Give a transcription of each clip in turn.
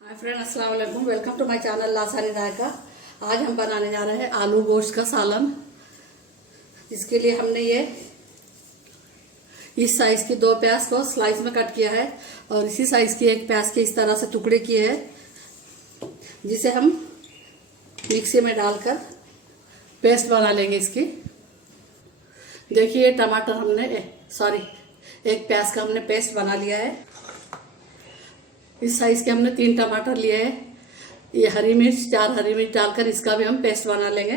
Hi friend, अस्सलाम वालेकुम। Welcome to my channel लासानी जायका। आज हम बनाने जा रहे हैं आलू गोश्त का सालन। इसके लिए हमने ये इस साइज की 2 प्याज को स्लाइस में कट किया है और इसी साइज की एक प्याज के इस तरह से टुकड़े किए हैं, जिसे हम मिक्सी में डालकर पेस्ट बना लेंगे इसकी। देखिए टमाटर एक प्याज का हमने पेस्ट बना लिया है। इस साइज के हमने 3 टमाटर लिए हैं। ये 4 हरी मिर्च डालकर इसका भी हम पेस्ट बना लेंगे।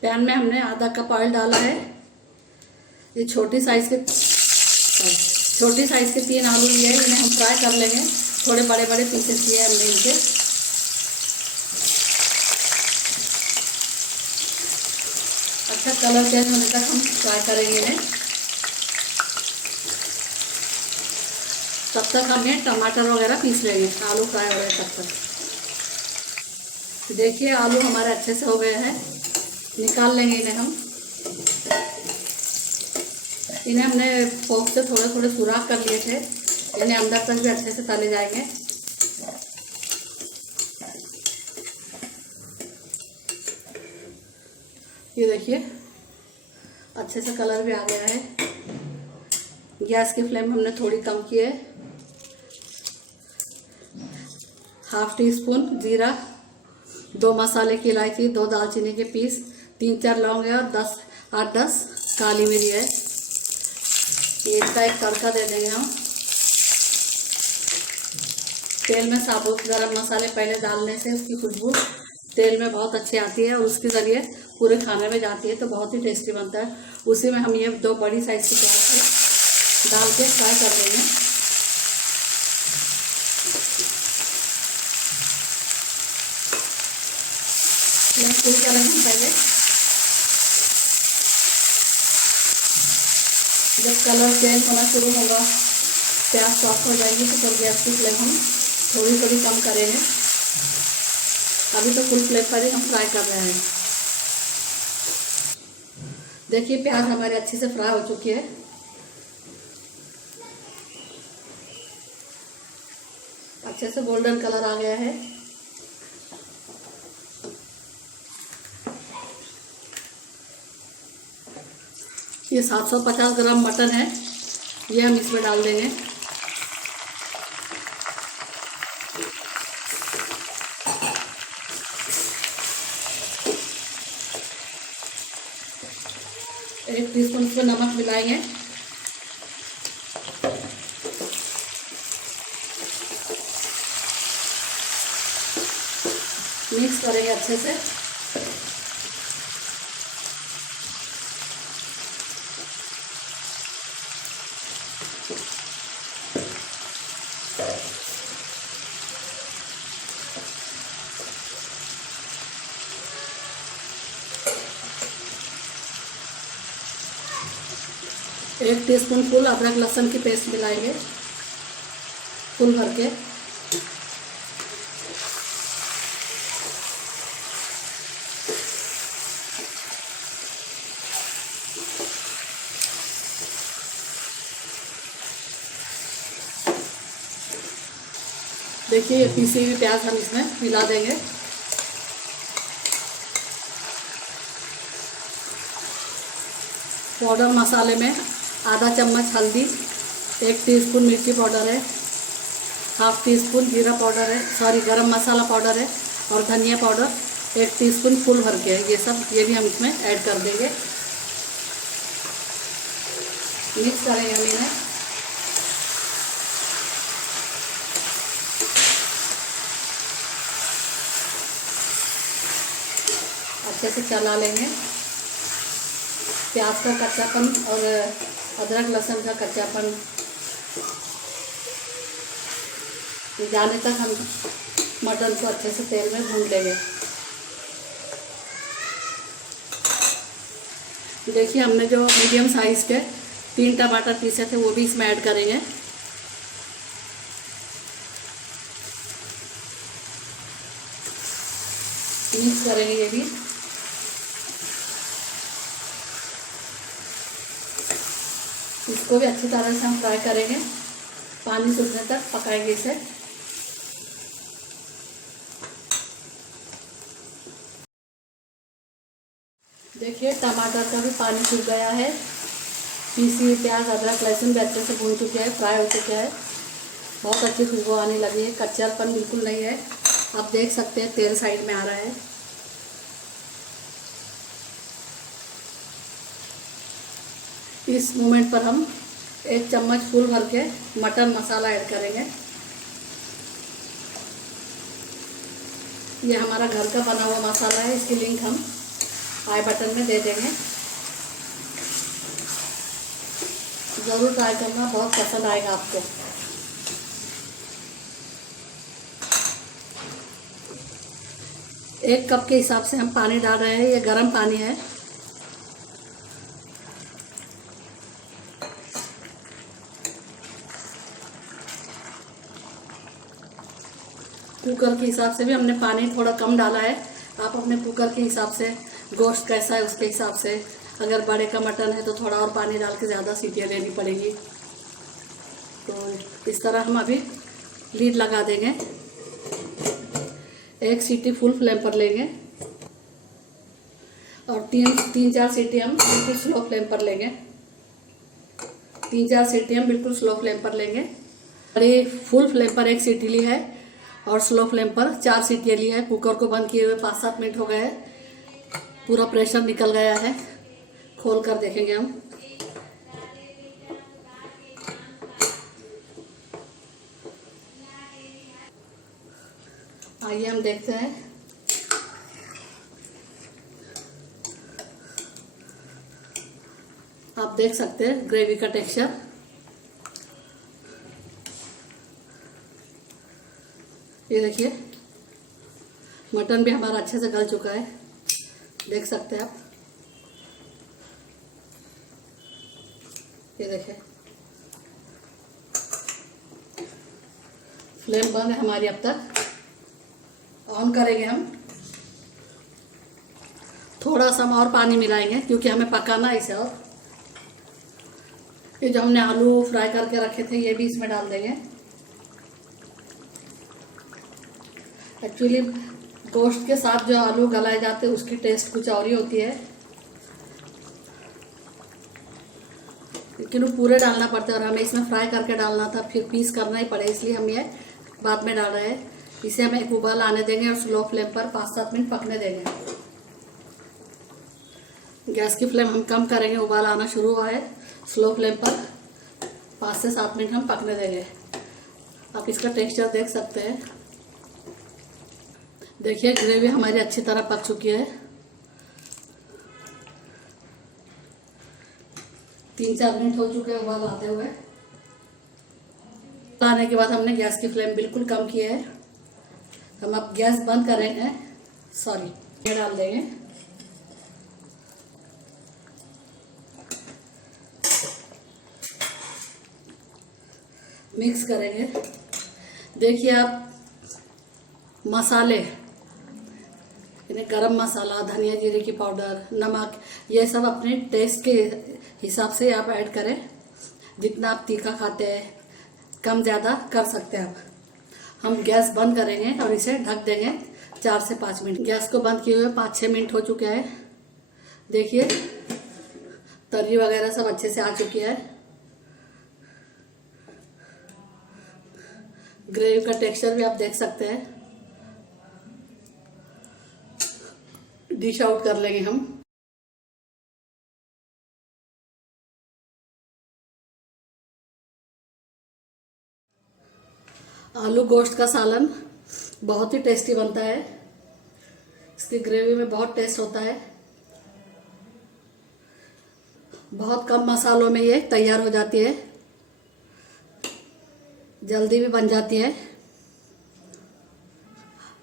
पैन में हमने आधा कप ऑयल डाला है। ये छोटी साइज के 3 आलू लिए हैं, इन्हें हम फ्राई कर लेंगे। थोड़े बड़े बड़े पीसेस किए हैं हमने इनके। अच्छा कलर चेंज होने तक हम फ्राई करेंगे इन्हें। तब तक हम ये टमाटर वगैरह पीस लेंगे, आलू फ्राई हो रहे तब तक। देखिए आलू हमारे अच्छे से हो गए हैं, निकाल लेंगे इन्हें हम। इन्हें हमने फोक से थोड़े थोड़े सुराख कर लिए थे, इन्हें अंदर तक भी अच्छे से तले जाएंगे। ये देखिए अच्छे से कलर भी आ गया है। गैस की फ्लेम हमने थोड़ी कम की है। हाफ टी स्पून जीरा, 2 मसाले की इलायची, 2 दालचीनी के पीस, 3-4 लौंग है और 8-10 काली मिर्च है। ये इसका एक तड़का दे देंगे हम। तेल में साबुत गरम मसाले पहले डालने से उसकी खुशबू तेल में बहुत अच्छी आती है और उसके ज़रिए पूरे खाने में जाती है, तो बहुत ही टेस्टी बनता है। उसी में हम ये 2 बड़ी साइज़ की प्याज डाल के फ्राई कर देंगे। फुल करेंगे पहले। जब कलर चेंज होना शुरू होगा, प्याज सॉफ्ट हो जाएगी, तो फिर गैस की फ्लेम हम थोड़ी थोड़ी कम करेंगे। अभी तो फुल फ्लेम पर ही हम फ्राई कर रहे हैं। देखिए प्याज हमारे अच्छे से फ्राई हो चुकी है। अच्छे से गोल्डन कलर आ गया है। ये 750 ग्राम मटन है, ये हम इसमें डाल देंगे। एक टीस्पून इसमें नमक मिलाएंगे। मिक्स करेंगे अच्छे से। एक टीस्पून फुल अदरक लहसुन की पेस्ट मिलाएंगे, फुल भर के। देखिए ये पीसी हुई प्याज हम इसमें मिला देंगे। पाउडर मसाले में आधा चम्मच हल्दी, 1 टीस्पून मिर्ची पाउडर है, हाफ टी स्पून जीरा पाउडर है, गरम मसाला पाउडर है और धनिया पाउडर 1 टीस्पून फुल भर के है। ये भी हम इसमें ऐड कर देंगे। मिक्स करेंगे हम इन्हें। अच्छे से चला लेंगे। प्याज का कच्चापन और अदरक लहसुन का कच्चापन जाने तक हम मटन को अच्छे से तेल में भून लेंगे। देखिए हमने जो मीडियम साइज़ के 3 टमाटर पीसे थे वो भी इसमें ऐड करेंगे। मिक्स करेंगे ये भी। इसको भी अच्छी तरह से हम फ्राई करेंगे। पानी सूखने तक पकाएंगे इसे। देखिए टमाटर का भी पानी सूख गया है। पीसी हुई प्याज, अदरक, लहसुन भी अच्छे से भून चुके हैं, फ्राई हो चुके हैं। बहुत अच्छी खुशबू आने लगी है, कच्चापन बिल्कुल नहीं है। आप देख सकते हैं तेल साइड में आ रहा है। इस मोमेंट पर हम 1 चम्मच फुल भर के मटन मसाला ऐड करेंगे। ये हमारा घर का बना हुआ मसाला है, इसकी लिंक हम आई बटन में दे देंगे। ज़रूर ट्राई करना, बहुत पसंद आएगा आपको। एक कप के हिसाब से हम पानी डाल रहे हैं, ये गर्म पानी है। कुकर के हिसाब से भी हमने पानी थोड़ा कम डाला है। आप अपने कुकर के हिसाब से, गोश्त कैसा है उसके हिसाब से, अगर बड़े का मटन है तो थोड़ा और पानी डाल के ज़्यादा सीटियाँ लेनी पड़ेगी। तो इस तरह हम अभी लीड लगा देंगे। 1 सीटी फुल फ्लेम पर लेंगे और 3-4 सीटी हम बिल्कुल स्लो फ्लेम पर लेंगे। 3-4 सीटी हम बिल्कुल स्लो फ्लेम पर लेंगे। अरे फुल फ्लेम पर 1 सीटी ली है और स्लो फ्लेम पर 4 सीटियाँ ली है। कुकर को बंद किए हुए 5-7 मिनट हो गए हैं। पूरा प्रेशर निकल गया है। खोल कर देखेंगे हम। आइए हम देखते हैं। आप देख सकते हैं ग्रेवी का टेक्सचर। ये देखिए मटन भी हमारा अच्छे से गल चुका है, देख सकते हैं आप। ये देखिए फ्लेम बंद है हमारी। अब तक ऑन करेंगे हम। थोड़ा सा हम और पानी मिलाएंगे क्योंकि हमें पकाना है इसे। और ये जो हमने आलू फ्राई करके रखे थे ये भी इसमें डाल देंगे। एक्चुअली गोश्त के साथ जो आलू गलाए जाते हैं उसकी टेस्ट कुछ और ही होती है, लेकिन वो पूरे डालना पड़ता है और हमें इसमें फ्राई करके डालना था, फिर पीस करना ही पड़े, इसलिए हम ये बाद में डाल रहे हैं। इसे हम एक उबाल आने देंगे और स्लो फ्लेम पर 5-7 मिनट पकने देंगे। गैस की फ्लेम हम कम करेंगे, उबाल आना शुरू हुआ है। स्लो फ्लेम पर 5 से 7 मिनट हम पकने देंगे। आप इसका टेक्सचर देख सकते हैं। देखिए ग्रेवी हमारी अच्छी तरह पक चुकी है। 3-4 मिनट हो चुके हैं उबाल आते हुए। आने के बाद हमने गैस की फ्लेम बिल्कुल कम की है। हम अब गैस बंद करेंगे। सॉरी, ये डाल देंगे। मिक्स करेंगे। देखिए आप मसाले, यानी गरम मसाला, धनिया जीरे की पाउडर, नमक, ये सब अपने टेस्ट के हिसाब से आप ऐड करें। जितना आप तीखा खाते हैं कम ज़्यादा कर सकते हैं आप। हम गैस बंद करेंगे और इसे ढक देंगे 4 से 5 मिनट। गैस को बंद किए हुए 5-6 मिनट हो चुके हैं। देखिए तरी वगैरह सब अच्छे से आ चुकी है। ग्रेवी का टेक्सचर भी आप देख सकते हैं। डिश आउट कर लेंगे हम। आलू गोश्त का सालन बहुत ही टेस्टी बनता है। इसकी ग्रेवी में बहुत टेस्ट होता है। बहुत कम मसालों में ये तैयार हो जाती है, जल्दी भी बन जाती है।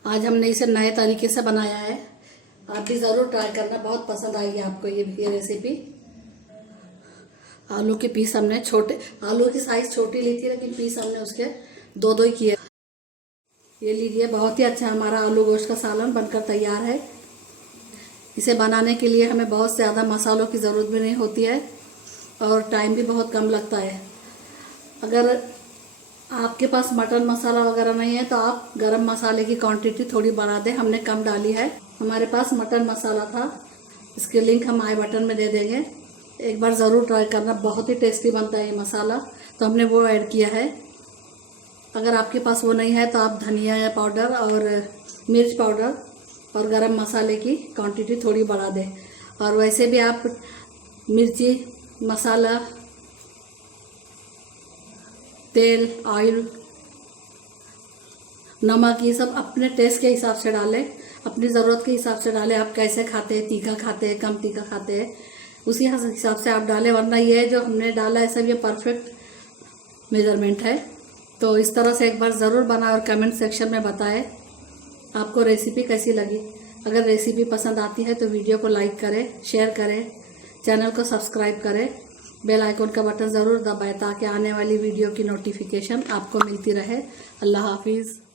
आज हमने इसे नए तरीके से बनाया है। आप भी ज़रूर ट्राई करना, बहुत पसंद आएगी आपको ये रेसिपी। आलू के पीस हमने छोटे, आलू की साइज़ छोटी ली थी लेकिन पीस हमने उसके 2-2 ही किए। ये लीजिए, बहुत ही अच्छा हमारा आलू गोश्त का सालन बनकर तैयार है। इसे बनाने के लिए हमें बहुत ज़्यादा मसालों की ज़रूरत भी नहीं होती है और टाइम भी बहुत कम लगता है। अगर आपके पास मटन मसाला वगैरह नहीं है तो आप गरम मसाले की क्वांटिटी थोड़ी बढ़ा दें, हमने कम डाली है। हमारे पास मटन मसाला था, इसके लिंक हम आई बटन में दे देंगे, एक बार ज़रूर ट्राई करना, बहुत ही टेस्टी बनता है ये मसाला, तो हमने वो ऐड किया है। अगर आपके पास वो नहीं है तो आप धनिया पाउडर और मिर्च पाउडर और गरम मसाले की क्वांटिटी थोड़ी बढ़ा दें। और वैसे भी आप मिर्ची, मसाला, तेल, ऑयल, नमक ये सब अपने टेस्ट के हिसाब से डालें, अपनी ज़रूरत के हिसाब से डालें। आप कैसे खाते हैं, तीखा खाते हैं, कम तीखा खाते हैं, उसी हिसाब से आप डालें, वरना ये जो हमने डाला है सब ये परफेक्ट मेजरमेंट है। तो इस तरह से एक बार ज़रूर बनाएं और कमेंट सेक्शन में बताएं आपको रेसिपी कैसी लगी। अगर रेसिपी पसंद आती है तो वीडियो को लाइक करें, शेयर करें, चैनल को सब्सक्राइब करें, बेल आइकन का बटन ज़रूर दबाएं ताकि आने वाली वीडियो की नोटिफिकेशन आपको मिलती रहे। अल्लाह हाफिज़।